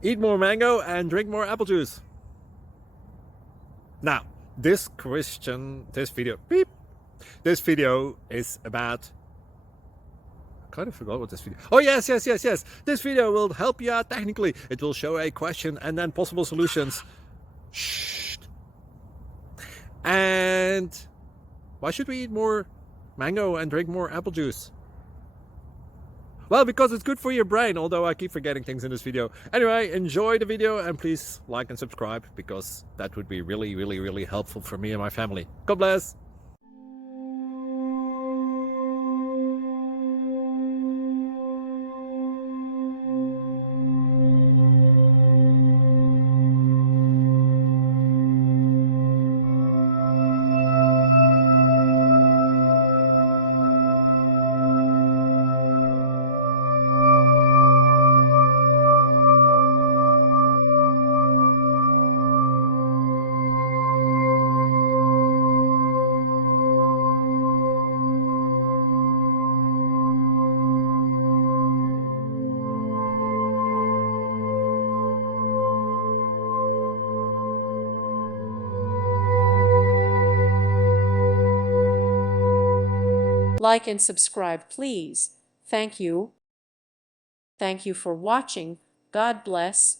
Eat more mango and drink more apple juice. Now, this video is about, I kind of forgot what this video. Oh, yes. This video will help you out technically. It will show a question and then possible solutions. Shh. And why should we eat more mango and drink more apple juice? Well, because it's good for your brain, although I keep forgetting things in this video. Anyway, enjoy the video and please like and subscribe, because that would be really helpful for me and my family. God bless! Like and subscribe, please. Thank you. Thank you for watching. God bless.